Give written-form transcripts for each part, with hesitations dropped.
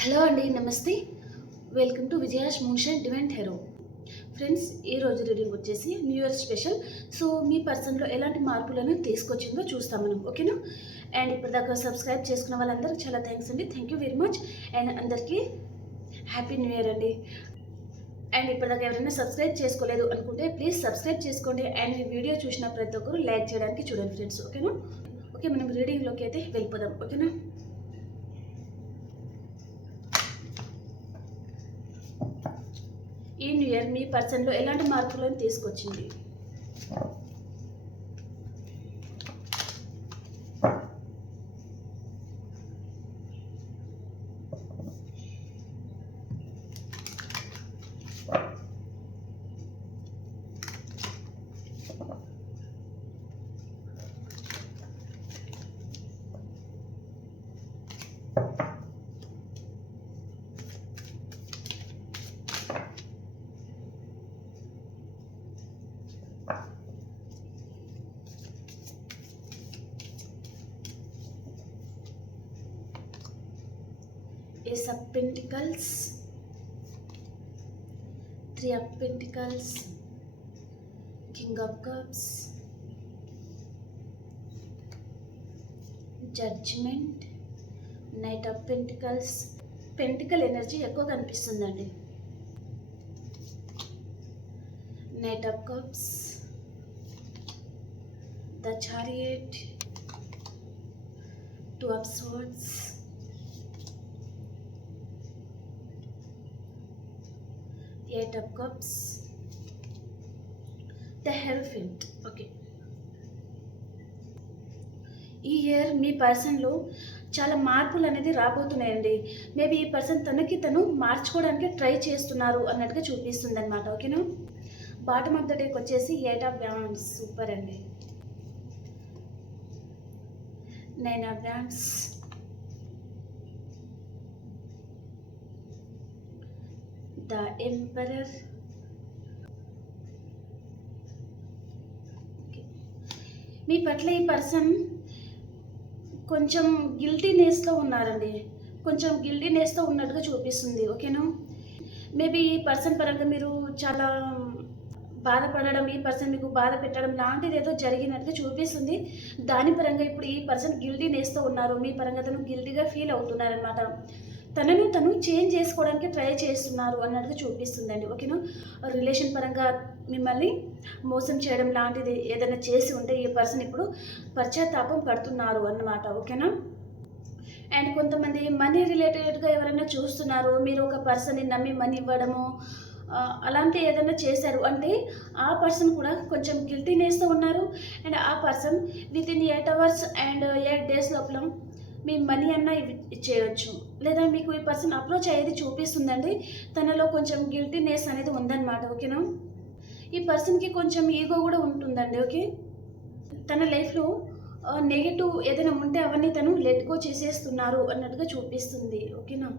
Hello అండి, నమస్తే. Welcome to Vijaya's moonshine divine hero. Friends, ఈ రోజు రీడింగ్ వచ్చేసి న్యూ ఇయర్ స్పెషల్. సో మీ పర్సన్లో ఎలాంటి మార్పులను తీసుకొచ్చిందో చూస్తాం మనం, ఓకేనా? అండ్ ఇప్పటిదాకా సబ్స్క్రైబ్ చేసుకున్న వాళ్ళందరికీ చాలా థ్యాంక్స్ అండి. Thank you very much. And అందరికీ హ్యాపీ న్యూ ఇయర్ అండి. అండ్ ఇప్పటిదాకా ఎవరైనా సబ్స్క్రైబ్ చేసుకోలేదు అనుకుంటే ప్లీజ్ సబ్స్క్రైబ్ చేసుకోండి. అండ్ ఈ వీడియో చూసిన ప్రతి ఒక్కరు లైక్ చేయడానికి చూడండి ఫ్రెండ్స్, ఓకేనా? ఓకే, మనం రీడింగ్లోకి అయితే వెళ్ళిపోదాం, ఓకేనా? ఈ న్యూ ఇయర్ మీ పర్సన్లో ఎలాంటి మార్పులను తీసుకొచ్చింది? Ace of Pentacles, Three of Pentacles, King of Cups, Judgment, Knight of Pentacles. Pentacle energy ఎక్కువ కనిపిస్తుందండి. Knight of Cups, The Chariot, Two of Swords, Eight of Cups, The Hierophant. Okay, ఈ year మీ పర్సన్లో చాలా మార్పులు అనేది రాబోతున్నాయండి. Maybe ఈ person తనకి తను మార్చుకోవడానికి ట్రై చేస్తున్నారు అన్నట్టుగా చూపిస్తుంది అనమాట, ఓకేనా? బాటమ్ ఆఫ్ ద డేకి వచ్చేసి ఎయిట్ ఆఫ్ వ్యాండ్స్. సూపర్ అండి. Nine of wands, the emperor, మీ పట్ల ఈ పర్సన్ కొంచెం గిల్టీనెస్లో ఉన్నారండి. కొంచెం గిల్టీనెస్తో ఉన్నట్టుగా చూపిస్తుంది, ఓకేనా? మేబీ ఈ పర్సన్ పరంగా మీరు చాలా బాధపడడం, ఈ పర్సన్ మీకు బాధ పెట్టడం లాంటిది ఏదో జరిగినట్టుగా చూపిస్తుంది. దాని పరంగా ఇప్పుడు ఈ పర్సన్ గిల్టీనెస్తో ఉన్నారు. మీ పరంగా తను గిల్టీగా ఫీల్ అవుతున్నారనమాట. తనను తను చేంజ్ చేసుకోవడానికి ట్రై చేస్తున్నారు అన్నట్టుగా చూపిస్తుందండి, ఓకేనా? రిలేషన్ పరంగా మిమ్మల్ని మోసం చేయడం లాంటిది ఏదైనా చేసి ఉంటే ఈ పర్సన్ ఇప్పుడు పశ్చాత్తాపం పడుతున్నారు అన్నమాట, ఓకేనా? అండ్ కొంతమంది మనీ రిలేటెడ్గా ఎవరైనా చూస్తున్నారు, మీరు ఒక పర్సన్ని నమ్మి మనీ ఇవ్వడము అలాంటి ఏదైనా చేశారు అంటే ఆ పర్సన్ కూడా కొంచెం గిల్టీనెస్తో ఉన్నారు. అండ్ ఆ person within 8 hours and 8 days లోపల మీ మనీ అన్న ఇచ్చేయచ్చు. లేదా మీకు ఈ పర్సన్ అప్రోచ్ అయ్యేది చూపిస్తుందండి. తనలో కొంచెం గిల్టీనెస్ అనేది ఉందన్నమాట, ఓకేనా? ఈ పర్సన్కి కొంచెం ఈగో కూడా ఉంటుందండి, ఓకే? తన లైఫ్లో నెగిటివ్ ఏదైనా ఉంటే అవన్నీ తను లెట్ గో చేసేస్తున్నారు అన్నట్టుగా చూపిస్తుంది, ఓకేనా?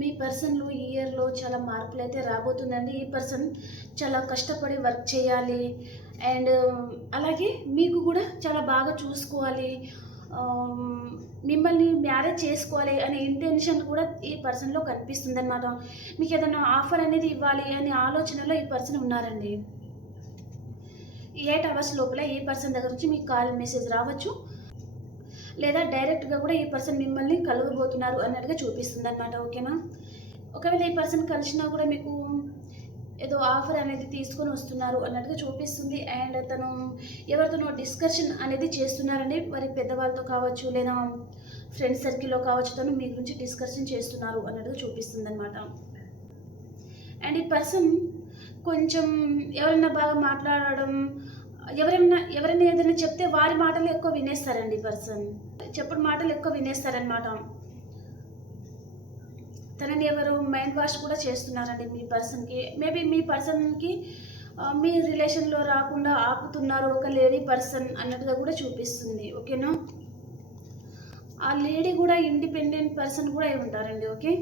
మీ పర్సన్లో ఈ ఇయర్లో చాలా మార్పులు అయితే రాబోతుందండి. ఈ పర్సన్ చాలా కష్టపడి వర్క్ చేయాలి అండ్ అలాగే మీకు కూడా చాలా బాగా చూసుకోవాలి, మిమ్మల్ని మ్యారేజ్ చేసుకోవాలి అనే ఇంటెన్షన్ కూడా ఈ పర్సన్లో కనిపిస్తుంది అనమాట. మీకు ఏదైనా ఆఫర్ అనేది ఇవ్వాలి అనే ఆలోచనలో ఈ పర్సన్ ఉన్నారండి. 8 hours లోపల ఈ పర్సన్ దగ్గర నుంచి మీకు కాల్ మెసేజ్ రావచ్చు, లేదా డైరెక్ట్గా కూడా ఈ పర్సన్ మిమ్మల్ని కలవబోతున్నారు అన్నట్టుగా చూపిస్తుంది అనమాట, ఓకేనా? ఒకవేళ ఈ పర్సన్ కలిసినా కూడా మీకు ఏదో ఆఫర్ అనేది తీసుకొని వస్తున్నారు అన్నట్టుగా చూపిస్తుంది. అండ్ తను ఎవరితోనో డిస్కషన్ అనేది చేస్తున్నారండి. వారి పెద్దవాళ్ళతో కావచ్చు, లేదా ఫ్రెండ్స్ సర్కిల్లో కావచ్చు, తను మీ గురించి డిస్కషన్ చేస్తున్నారు అన్నట్టుగా చూపిస్తుంది అనమాట. అండ్ ఈ పర్సన్ కొంచెం ఎవరైనా బాగా మాట్లాడడం, ఎవరైనా ఏదైనా చెప్తే వారి మాటలు ఎక్కువ వినేస్తారండి. పర్సన్ చెప్పుడు మాటలు ఎక్కువ వినేస్తారనమాట. తనని ఎవరు మైండ్ వాష్ కూడా చేస్తున్నారండి మీ పర్సన్కి. మేబీ మీ పర్సన్కి మీ రిలేషన్లో రాకుండా ఆపుతున్నారు ఒక లేడీ పర్సన్ అన్నట్టుగా కూడా చూపిస్తుంది, ఓకేనా? ఆ లేడీ కూడా ఇండిపెండెంట్ పర్సన్ కూడా అయి ఉంటారండి, ఓకే?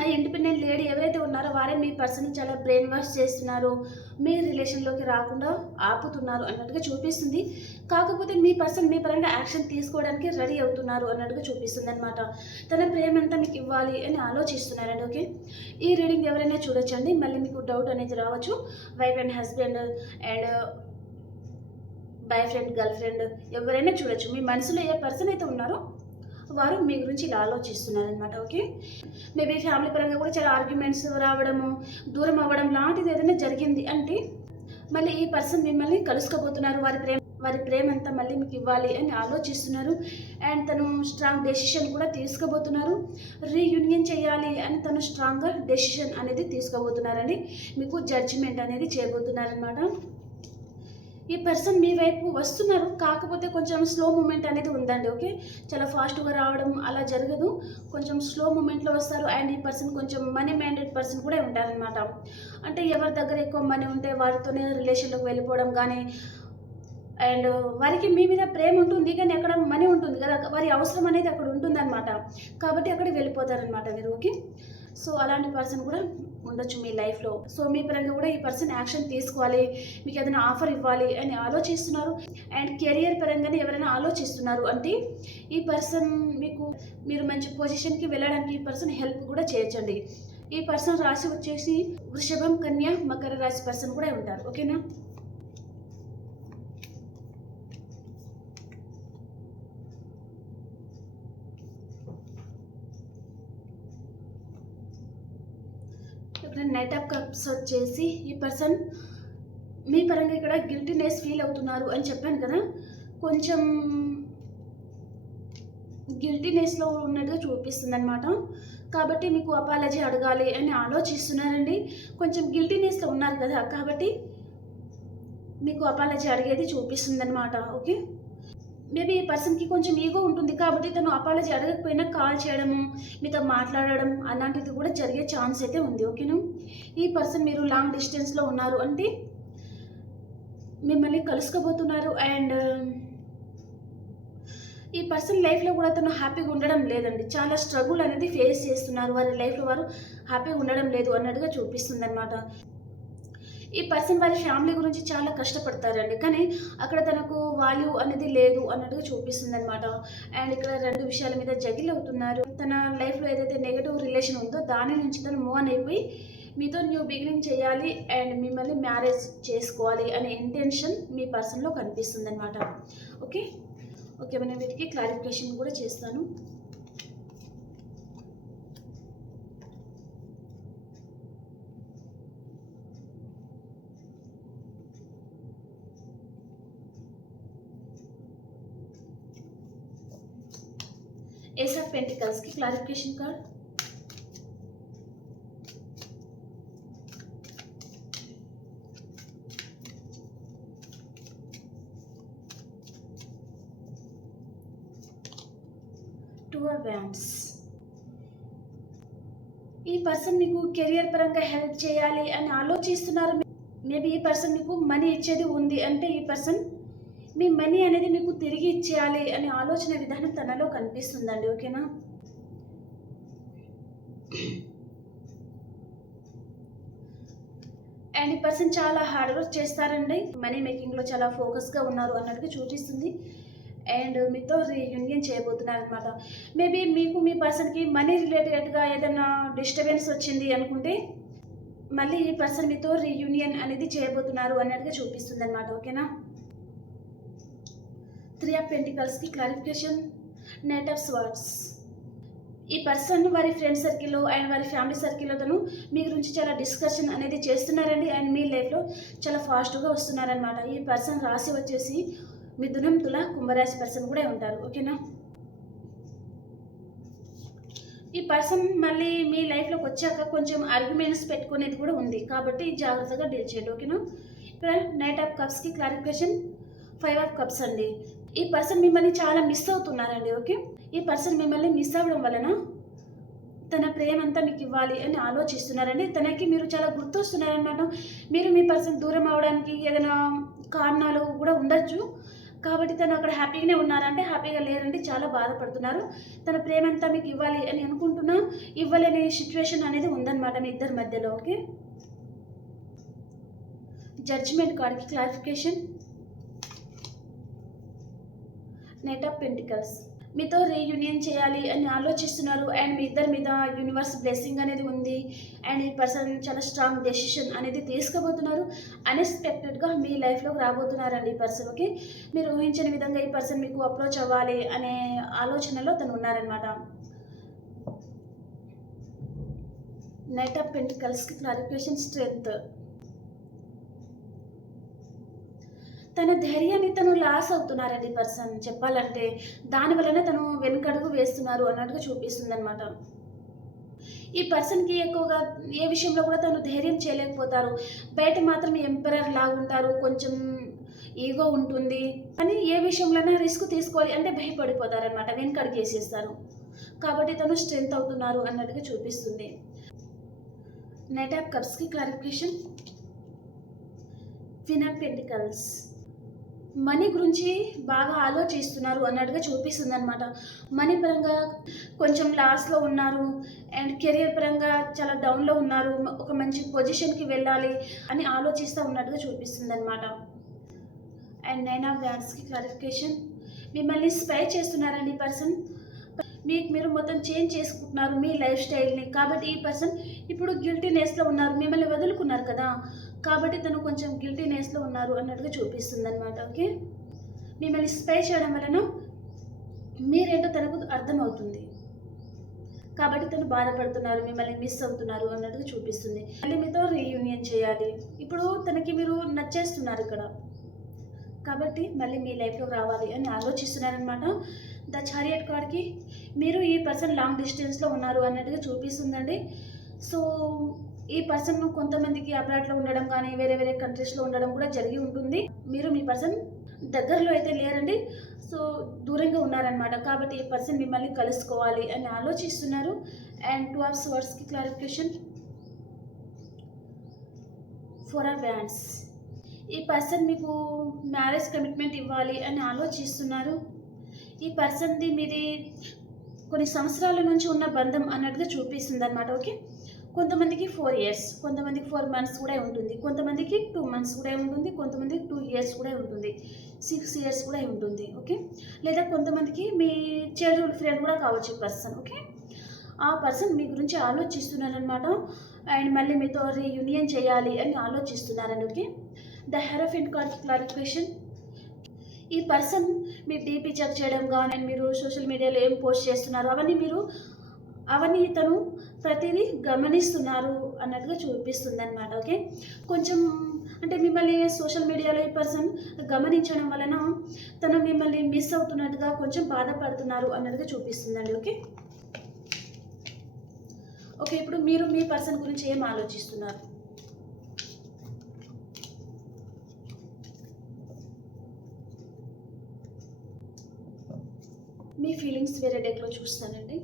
ఆ ఇండిపెండెంట్ లేడీ ఎవరైతే ఉన్నారో వారే మీ పర్సన్ చాలా బ్రెయిన్ వాష్ చేస్తున్నారు, మీ రిలేషన్లోకి రాకుండా ఆపుతున్నారు అన్నట్టుగా చూపిస్తుంది. కాకపోతే మీ పర్సన్ మీ పరంగా యాక్షన్ తీసుకోవడానికి రెడీ అవుతున్నారు అన్నట్టుగా చూపిస్తుంది అనమాట. తన ప్రేమ అంతా మీకు ఇవ్వాలి అని ఆలోచిస్తున్నారండి. ఓకే, ఈ రీడింగ్ ఎవరైనా చూడొచ్చండి. మళ్ళీ మీకు డౌట్ అనేది రావచ్చు. Wife and husband and boy friend, girl friend ఎవరైనా చూడొచ్చు. మీ మనసులో ఏ పర్సన్ అయితే ఉన్నారో వారు మీ గురించి ఇలా ఆలోచిస్తున్నారనమాట. ఓకే, మేబీ ఫ్యామిలీ పరంగా కూడా చాలా ఆర్గ్యుమెంట్స్ రావడము, దూరం అవ్వడం లాంటిది ఏదైనా జరిగింది అంటే మళ్ళీ ఈ పర్సన్ మిమ్మల్ని కలుసుకోబోతున్నారు. వారి ప్రేమ అంతా మళ్ళీ మీకు ఇవ్వాలి అని ఆలోచిస్తున్నారు. అండ్ తను స్ట్రాంగ్ డెసిషన్ కూడా తీసుకోబోతున్నారు. రీయూనియన్ చేయాలి అని తను స్ట్రాంగ్గా డెసిషన్ అనేది తీసుకోబోతున్నారండి. మీకు జడ్జిమెంట్ అనేది చేయబోతున్నారనమాట. ఈ పర్సన్ మీ వైపు వస్తున్నారు, కాకపోతే కొంచెం స్లో మూమెంట్ అనేది ఉందండి. ఓకే, చాలా ఫాస్ట్గా రావడం అలా జరగదు, కొంచెం స్లో మూమెంట్లో వస్తారు. అండ్ ఈ పర్సన్ కొంచెం మనీ మైండెడ్ పర్సన్ కూడా ఉంటారనమాట. అంటే ఎవరి దగ్గర ఎక్కువ మనీ ఉంటే వారితోనే రిలేషన్లోకి వెళ్ళిపోవడం కానీ, అండ్ వారికి మీ మీద ప్రేమ ఉంటుంది కానీ అక్కడ మనీ ఉంటుంది కదా, వారి అవసరం అనేది అక్కడ ఉంటుందన్నమాట. కాబట్టి అక్కడికి వెళ్ళిపోతారనమాట మీరు. ఓకే, సో అలాంటి పర్సన్ కూడా ఉండొచ్చు మీ లైఫ్లో. సో మీ పరంగా కూడా ఈ పర్సన్ యాక్షన్ తీసుకోవాలి, మీకు ఏదైనా ఆఫర్ ఇవ్వాలి అని ఆలోచిస్తున్నారు. అండ్ కెరియర్ పరంగానే ఎవరైనా ఆలోచిస్తున్నారు అంటే ఈ పర్సన్ మీరు మంచి పొజిషన్కి వెళ్ళడానికి ఈ పర్సన్ హెల్ప్ కూడా చేయొచ్చండి. ఈ పర్సన్ రాశి వచ్చేసి వృషభం, కన్య, మకర రాశి పర్సన్ కూడా ఉంటారు. ఓకేనా. ఇక్కడ నైట్ ఆఫ్ కప్స్ వచ్చేసి ఈ పర్సన్ మీ పరంగా ఇక్కడ గిల్టీనెస్ ఫీల్ అవుతున్నారు అని చెప్పాను కదా, కొంచెం గిల్టీనెస్లో ఉన్నట్టుగా చూపిస్తుంది అనమాట. కాబట్టి మీకు అపాలజీ అడగాలి అని ఆలోచిస్తున్నారండి. కొంచెం గిల్టీనెస్లో ఉన్నారు కదా, కాబట్టి మీకు అపాలజీ అడిగేది చూపిస్తుంది అనమాట. ఓకే, మేబీ ఈ పర్సన్కి కొంచెం ఈగో ఉంటుంది కాబట్టి తను అపాలజీ అడగకపోయినా కాల్ చేయడము, మీతో మాట్లాడడం అలాంటిది కూడా జరిగే ఛాన్స్ అయితే ఉంది. ఓకేనా. ఈ పర్సన్ మీరు లాంగ్ డిస్టెన్స్లో ఉన్నారు అంటే మిమ్మల్ని కలుసుకోబోతున్నారు. అండ్ ఈ పర్సన్ లైఫ్లో కూడా తను హ్యాపీగా ఉండడం లేదండి, చాలా స్ట్రగుల్ అనేది ఫేస్ చేస్తున్నారు. వారి లైఫ్లో వారు హ్యాపీగా ఉండడం లేదు అన్నట్టుగా చూపిస్తుంది అనమాట. ఈ పర్సన్ వారి ఫ్యామిలీ గురించి చాలా కష్టపడతారండి, కానీ అక్కడ తనకు వాల్యూ అనేది లేదు అన్నట్టుగా చూపిస్తుంది అనమాట. అండ్ ఇక్కడ రెండు విషయాల మీద జగిల్ అవుతున్నారు. తన లైఫ్లో ఏదైతే నెగటివ్ రిలేషన్ ఉందో దాని నుంచి తను మూవ్ ఆన్ అయిపోయి మీతో న్యూ బిగినింగ్ చేయాలి అండ్ మిమ్మల్ని మ్యారేజ్ చేసుకోవాలి అనే ఇంటెన్షన్ మీ పర్సన్లో కనిపిస్తుంది అనమాట. ఓకే ఓకే, నేను వీటికి క్లారిఫికేషన్ కూడా చేస్తాను. ఏస్ ఆఫ్ పెంటికల్స్కి clarification card, two of wands. ఈ పర్సన్ మీకు కెరియర్ పరంగా హెల్ప్ చేయాలి అని ఆలోచిస్తున్నారు. మేబీ ఈ పర్సన్ మీకు మనీ ఇచ్చేది ఉంది అంటే ఈ పర్సన్ మీ మనీ అనేది మీకు తిరిగి ఇచ్చేయాలి అనే ఆలోచన విధానం తనలో కనిపిస్తుందండి. ఓకేనా. అండ్ ఈ పర్సన్ చాలా హార్డ్ వర్క్ చేస్తారండి, మనీ మేకింగ్లో చాలా ఫోకస్గా ఉన్నారు అన్నట్టుగా చూపిస్తుంది. అండ్ మీతో రీయూనియన్ చేయబోతున్నారు అనమాట. మేబీ మీకు మీ పర్సన్కి మనీ రిలేటెడ్గా ఏదైనా డిస్టర్బెన్స్ వచ్చింది అనుకుంటే మళ్ళీ ఈ పర్సన్ మీతో రీయూనియన్ అనేది చేయబోతున్నారు అన్నట్టుగా చూపిస్తుంది అనమాట. ఓకేనా. త్రీ ఆఫ్ పెంటికల్స్కి క్లారిఫికేషన్, నైట్ ఆఫ్ స్వార్డ్స్. ఈ పర్సన్ వారి ఫ్రెండ్ సర్కిల్లో అండ్ వారి ఫ్యామిలీ సర్కిల్లో తను మీ గురించి చాలా డిస్కషన్ అనేది చేస్తున్నారండి. అండ్ మీ లైఫ్లో చాలా ఫాస్ట్గా వస్తున్నారనమాట. ఈ పర్సన్ రాశి వచ్చేసి మిథునం, తుల, కుంభరాశి పర్సన్ కూడా ఉంటారు. ఓకేనా. ఈ పర్సన్ మళ్ళీ మీ లైఫ్లోకి వచ్చాక కొంచెం ఆర్గ్యుమెంట్స్ పెట్టుకునేది కూడా ఉంది, కాబట్టి జాగ్రత్తగా డీల్ చేయండి. ఓకేనా. ఇక్కడ నైట్ ఆఫ్ కప్స్కి క్లారిఫికేషన్, ఫైవ్ ఆఫ్ కప్స్ అండి. ఈ పర్సన్ మిమ్మల్ని చాలా మిస్ అవుతున్నారండి. ఓకే, ఈ పర్సన్ మిమ్మల్ని మిస్ అవ్వడం వలన తన ప్రేమ అంతా మీకు ఇవ్వాలి అని ఆలోచిస్తున్నారండి. తనకి మీరు చాలా గుర్తొస్తున్నారనమాట. మీరు మీ పర్సన్ దూరం అవడానికి ఏదైనా కారణాలు కూడా ఉండొచ్చు, కాబట్టి తను అక్కడ హ్యాపీగానే ఉన్నారంటే హ్యాపీగా లేరండి, చాలా బాధపడుతున్నారు. తన ప్రేమంతా మీకు ఇవ్వాలి అని అనుకుంటున్నా ఇవ్వలేని సిచ్యువేషన్ అనేది ఉందన్నమాట మీ ఇద్దరి మధ్యలో. ఓకే, జడ్జిమెంట్ కార్డ్కి క్లారిఫికేషన్. నైట్ ఆఫ్ పెంటికల్స్, మీతో రీయూనియన్ చేయాలి అని ఆలోచిస్తున్నారు అండ్ మీ ఇద్దరి మీద యూనివర్స్ బ్లెస్సింగ్ అనేది ఉంది అండ్ ఈ పర్సన్ చాలా స్ట్రాంగ్ డెసిషన్ అనేది తీసుకోబోతున్నారు. అన్ఎక్స్పెక్టెడ్గా మీ లైఫ్లోకి రాబోతున్నారండి ఈ పర్సన్. ఓకే, మీరు ఊహించని విధంగా ఈ పర్సన్ మీకు అప్రోచ్ అవ్వాలి అనే ఆలోచనలో తను ఉన్నారనమాట. నైట్ ఆఫ్ పెంటికల్స్కి క్లారిఫికేషన్. స్ట్రెంగ్త్, తన ధైర్యాన్ని తను లాస్ అవుతున్నారండి పర్సన్ చెప్పాలంటే. దానివల్లనే తను వెనుకడుగు వేస్తున్నారు అన్నట్టుగా చూపిస్తుంది అనమాట. ఈ పర్సన్కి ఎక్కువగా ఏ విషయంలో కూడా తను ధైర్యం చేయలేకపోతారు. బయట మాత్రం ఎంపరర్ లాగా ఉంటారు, కొంచెం ఈగో ఉంటుంది, కానీ ఏ విషయంలోనైనా రిస్క్ తీసుకోవాలి అంటే భయపడిపోతారనమాట, వెనుకడుగు వేసేస్తారు. కాబట్టి తను స్ట్రెంగ్త్ అవుతున్నారు అన్నట్టుగా చూపిస్తుంది. నైట్ ఆఫ్ కప్స్కి clarification. Queen of pentacles, money గురించి బాగా ఆలోచిస్తున్నారు అన్నట్టుగా చూపిస్తుంది అనమాట. మనీ పరంగా కొంచెం లాస్లో ఉన్నారు అండ్ కెరియర్ పరంగా చాలా డౌన్లో ఉన్నారు, ఒక మంచి పొజిషన్కి వెళ్ళాలి అని ఆలోచిస్తూ ఉన్నట్టుగా చూపిస్తుంది అనమాట. అండ్ 9 ఆఫ్ వ్యాండ్స్కి క్లారిఫికేషన్. మిమ్మల్ని స్పై చేస్తున్నారండి ఈ పర్సన్. మీకు మీరు మొత్తం చేంజ్ చేసుకుంటున్నారు మీ లైఫ్ స్టైల్ని. కాబట్టి ఈ పర్సన్ ఇప్పుడు గిల్టీనెస్లో ఉన్నారు, మిమ్మల్ని వదులుకున్నారు కదా, కాబట్టి తను కొంచెం గిల్టీనెస్లో ఉన్నారు అన్నట్టుగా చూపిస్తుంది అనమాట. ఓకే, మిమ్మల్ని స్పై చేయడం వలన మీరేంటో తనకు అర్థమవుతుంది, కాబట్టి తను బాధపడుతున్నారు, మిమ్మల్ని మిస్ అవుతున్నారు అన్నట్టుగా చూపిస్తుంది. మళ్ళీ మీతో రీయూనియన్ చేయాలి, ఇప్పుడు తనకి మీరు నచ్చేస్తున్నారు ఇక్కడ, కాబట్టి మళ్ళీ మీ లైఫ్లో రావాలి అని ఆలోచిస్తున్నారనమాట. ద చారియట్ కార్డ్కి మీరు ఈ పర్సన్ లాంగ్ డిస్టెన్స్లో ఉన్నారు అన్నట్టుగా చూపిస్తుందండి. సో ఈ పర్సన్ కొంతమందికి అబ్రాడ్లో ఉండడం కానీ వేరే వేరే కంట్రీస్లో ఉండడం కూడా జరిగి ఉంటుంది. మీరు మీ పర్సన్ దగ్గరలో అయితే లేరండి, సో దూరంగా ఉన్నారనమాట. కాబట్టి ఈ పర్సన్ మిమ్మల్ని కలుసుకోవాలి అని ఆలోచిస్తున్నారు. అండ్ 2 ఆఫ్ స్వర్డ్స్కి క్లారిఫికేషన్. 4 ఆఫ్ వ్యాండ్స్, ఈ పర్సన్ మీకు మ్యారేజ్ కమిట్మెంట్ ఇవ్వాలి అని ఆలోచిస్తున్నారు. ఈ పర్సన్ది మీది కొన్ని సంవత్సరాల నుంచి ఉన్న బంధం అన్నట్టుగా చూపిస్తుంది అనమాట. ఓకే, కొంతమందికి 4 years, కొంతమందికి 4 months కూడా ఉంటుంది, కొంతమందికి 2 months కూడా ఉంటుంది, కొంతమందికి 2 years కూడా ఉంటుంది, 6 years కూడా ఉంటుంది. ఓకే, లేదా కొంతమందికి మీ చైల్డ్హుడ్ ఫ్రెండ్ కూడా కావచ్చు ఈ పర్సన్. ఓకే, ఆ పర్సన్ మీ గురించి ఆలోచిస్తున్నారనమాట అండ్ మళ్ళీ మీతో రీయూనియన్ చేయాలి అని ఆలోచిస్తున్నారండి. Okay, the hierophant card clarification. ఈ పర్సన్ మీ డీపీ చెక్ చేయడం కానీ మీరు సోషల్ మీడియాలో ఏం పోస్ట్ చేస్తున్నారు అవన్నీ తను ప్రతిదీ గమనిస్తున్నారు అన్నట్టుగా చూపిస్తుంది అనమాట. ఓకే, కొంచెం అంటే మిమ్మల్ని సోషల్ మీడియాలో ఈ పర్సన్ గమనించడం వలన తను మిమ్మల్ని మిస్ అవుతున్నట్టుగా కొంచెం బాధపడుతున్నారు అన్నట్టుగా చూపిస్తుందండి. ఓకే ఓకే ఇప్పుడు మీరు మీ పర్సన్ గురించి ఏం ఆలోచిస్తున్నారు? మీ ఫీలింగ్స్ వేరే డెక్లో చూస్తానండి.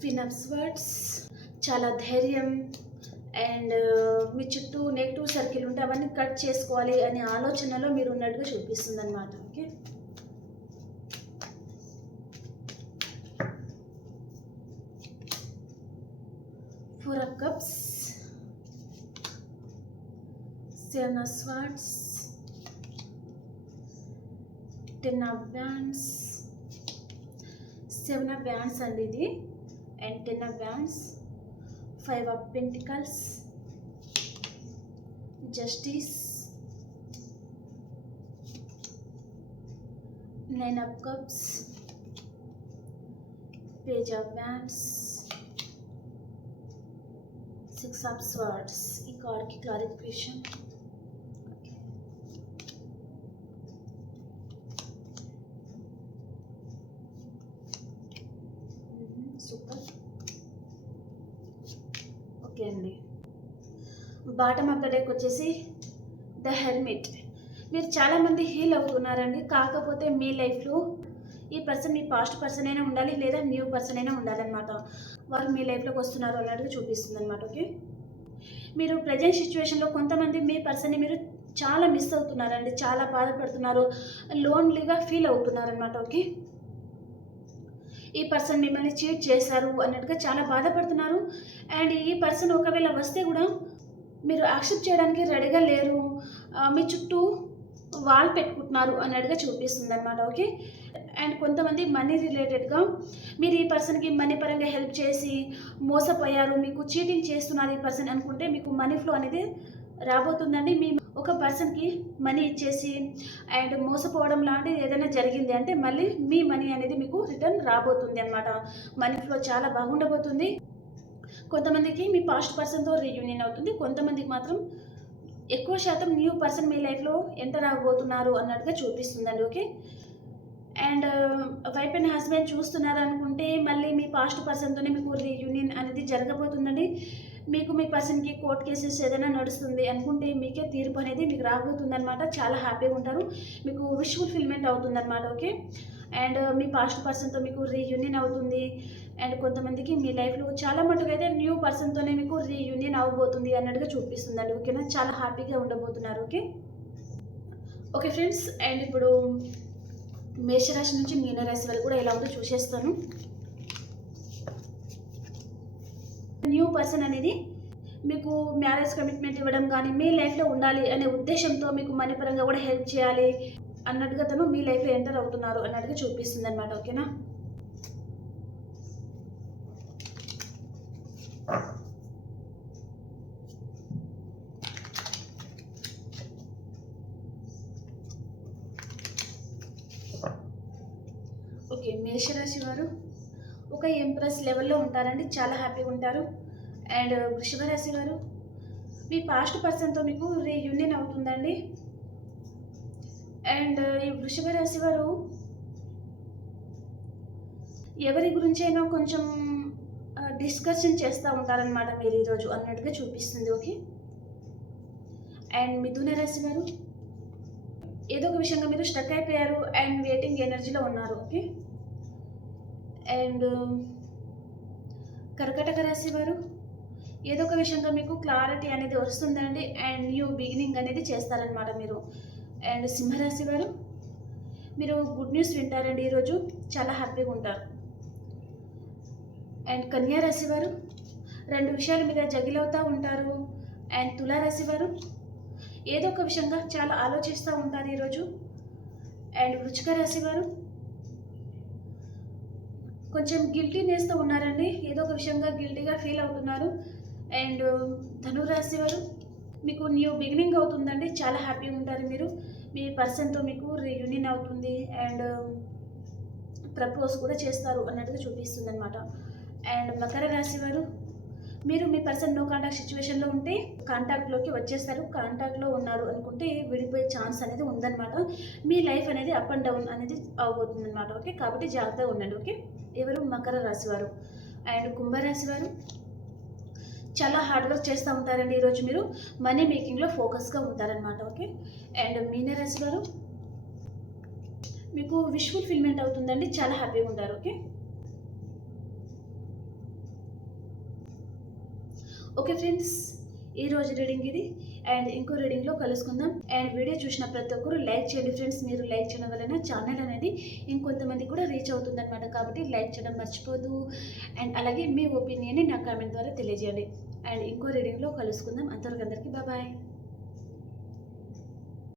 క్వీన్ ఆఫ్ స్వర్డ్స్, చాలా ధైర్యం అండ్ మీ చుట్టూ నెగిటివ్ సర్కిల్ ఉంటే అవన్నీ కట్ చేసుకోవాలి అనే ఆలోచనలో మీరు ఉన్నట్టుగా చూపిస్తుంది అనమాట. Okay, Four of Cups, 7 of Swords, 10 of Wands, 7 of Wands అండి ఇది and 10 of Wands, 5 of Pentacles, Justice, 9 of Cups, Page of Wands, 6 of Swords. ఈ కార్డ్కి క్లారిఫికేషన్. సూపర్. ఓకే అండి, బాటమ్ ఆఫ్ ద డెక్ వచ్చేసి ద హెర్మిట్. మీరు చాలామంది heal అవుతున్నారండి. కాకపోతే మీ లైఫ్లో ఈ పర్సన్ మీ పాస్ట్ పర్సన్ అయినా ఉండాలి, లేదా న్యూ పర్సన్ అయినా ఉండాలన్నమాట. వారు మీ లైఫ్లోకి వస్తున్నారు అన్నట్టుగా చూపిస్తుంది అనమాట. ఓకే, మీరు ప్రజెంట్ సిచ్యువేషన్లో కొంతమంది మీ పర్సన్ని మీరు చాలా మిస్ అవుతున్నారండి, చాలా బాధపడుతున్నారు, లోన్లీగా ఫీల్ అవుతున్నారనమాట. ఓకే, ఈ పర్సన్ మిమ్మల్ని చీట్ చేశారు అన్నట్టుగా చాలా బాధపడుతున్నారు. అండ్ ఈ పర్సన్ ఒకవేళ వస్తే కూడా మీరు యాక్సెప్ట్ చేయడానికి రెడీగా లేరు, మీ చుట్టూ వాల్ పెట్టుకుంటున్నారు అన్నట్టుగా చూపిస్తుంది అనమాట. ఓకే, అండ్ కొంతమంది మనీ రిలేటెడ్గా మీరు ఈ పర్సన్కి మనీ పరంగా హెల్ప్ చేసి మోసపోయారు, మీకు చీటింగ్ చేస్తున్నారు ఈ పర్సన్ అనుకుంటే మీకు మనీ ఫ్లో అనేది రాబోతుందండి. మీ ఒక పర్సన్కి మనీ ఇచ్చేసి అండ్ మోసపోవడం లాంటిది ఏదైనా జరిగింది అంటే మళ్ళీ మీ మనీ అనేది మీకు రిటర్న్ రాబోతుంది అనమాట. మనీ ఫ్లో చాలా బాగుండబోతుంది. కొంతమందికి మీ పాస్ట్ పర్సన్తో రీయూనియన్ అవుతుంది, కొంతమందికి మాత్రం ఎక్కువ శాతం న్యూ పర్సన్ మీ లైఫ్లో ఎంటర్ అవ్వబోతున్నారు అన్నట్టుగా చూపిస్తుందండి. Okay, and wife and husband చూస్తున్నారు అనుకుంటే మళ్ళీ మీ పాస్ట్ పర్సన్తోనే మీకు రీయూనియన్ అనేది జరగబోతుందండి. మీకు మీ పర్సన్కి కోర్ట్ కేసెస్ ఏదైనా నడుస్తుంది అనుకుంటే మీకే తీర్పు అనేది మీకు రాబోతుందన్నమాట. చాలా హ్యాపీగా ఉంటారు, మీకు విష్ ఫుల్ఫిల్మెంట్ అవుతుందన్నమాట. ఓకే, అండ్ మీ పాస్ట్ పర్సన్తో మీకు రీయూనియన్ అవుతుంది. అండ్ కొంతమందికి మీ లైఫ్లో చాలా మటుకు అయితే న్యూ పర్సన్తోనే మీకు రీయూనియన్ అవ్వబోతుంది అన్నట్టుగా చూపిస్తుందండి. ఓకేనా, చాలా హ్యాపీగా ఉండబోతున్నారు. ఓకే ఓకే ఫ్రెండ్స్, అండ్ ఇప్పుడు మేషరాశి నుంచి మీనరాశి వరకు కూడా ఎలా ఉందో చూసేస్తాను. న్యూ పర్సన్ అనేది మీకు మ్యారేజ్ కమిట్మెంట్ ఇవ్వడం కానీ మీ లైఫ్లో ఉండాలి అనే ఉద్దేశంతో మీకు మనీ పరంగా కూడా హెల్ప్ చేయాలి అన్నట్టుగా తను మీ లైఫ్లో ఎంటర్ అవుతున్నారు అన్నట్టుగా చూపిస్తుంది అనమాట. ఓకేనా, ఓకే, మేషరాశి వారు ఒక ఎంప్రెస్ లెవెల్లో ఉంటారండి, చాలా హ్యాపీగా ఉంటారు. అండ్ వృషభ రాశి వారు మీ పాస్ట్ పర్సన్తో మీకు రీయూనియన్ అవుతుందండి. అండ్ ఈ వృషభ రాశి వారు ఎవరి గురించి అయినా కొంచెం డిస్కషన్ చేస్తూ ఉంటారనమాట మీరు ఈరోజు అన్నట్టుగా చూపిస్తుంది. ఓకే, అండ్ మిథున రాశి వారు ఏదో ఒక విషయంగా మీరు స్టక్ అయిపోయారు అండ్ వెయిటింగ్ ఎనర్జీలో ఉన్నారు. ఓకే, అండ్ కర్కాటక రాశి వారు ఏదో ఒక విషయంగా మీకు క్లారిటీ అనేది వస్తుందండి అండ్ న్యూ బిగినింగ్ అనేది చేస్తారనమాట మీరు. అండ్ సింహరాశి వారు మీరు గుడ్ న్యూస్ వింటారండి ఈరోజు, చాలా హ్యాపీగా ఉంటారు. అండ్ కన్యా రాశి వారు రెండు విషయాల మీద జగిలవుతూ ఉంటారు. అండ్ తులారాశి వారు ఏదో ఒక విషయంగా చాలా ఆలోచిస్తూ ఉంటారు ఈరోజు. అండ్ వృశ్చిక రాశి వారు కొంచెం గిల్టీనెస్తో ఉన్నారండి, ఏదో ఒక విషయంగా గిల్టీగా ఫీల్ అవుతున్నారు. అండ్ ధనురాశి వారు మీకు న్యూ బిగినింగ్ అవుతుందండి, చాలా హ్యాపీగా ఉంటారు మీరు, మీ పర్సన్తో మీకు రీయూనియన్ అవుతుంది అండ్ ప్రపోజ్ కూడా చేస్తారు అన్నట్టుగా చూపిస్తుంది అనమాట. అండ్ మకర రాశి వారు మీరు మీ పర్సన్ నో కాంటాక్ట్ సిచ్యువేషన్లో ఉంటే కాంటాక్ట్లోకి వచ్చేస్తారు, కాంటాక్ట్లో ఉన్నారు అనుకుంటే విడిపోయే ఛాన్స్ అనేది ఉందన్నమాట. మీ లైఫ్ అనేది అప్ అండ్ డౌన్ అనేది అవబోతుంది అనమాట. ఓకే, కాబట్టి జాగ్రత్తగా ఉండండి. ఓకే, ఎవరు మకర రాశి వారు. అండ్ కుంభరాశి వారు చాలా హార్డ్ వర్క్ చేస్తూ ఉంటారండి ఈరోజు, మీరు మనీ మేకింగ్లో ఫోకస్గా ఉంటారనమాట. ఓకే, అండ్ మీనరాశి వారు మీకు విష్ ఫుల్ఫిల్మెంట్ అవుతుందండి, చాలా హ్యాపీగా ఉంటారు. ఓకే ఓకే ఫ్రెండ్స్, ఈరోజు రీడింగ్ ఇది అండ్ ఇంకో రీడింగ్లో కలుసుకుందాం. అండ్ వీడియో చూసిన ప్రతి ఒక్కరు లైక్ చేయండి ఫ్రెండ్స్, మీరు లైక్ చేయడం వలన ఛానల్ అనేది ఇంకొంతమంది కూడా రీచ్ అవుతుంది అనమాట. కాబట్టి లైక్ చేయడం మర్చిపోదు. అండ్ అలాగే మీ ఒపీనియన్ని నా కామెంట్ ద్వారా తెలియజేయండి. అండ్ ఇంకో రీడింగ్లో కలుసుకుందాం. అంతవరకు అందరికీ బాయ్.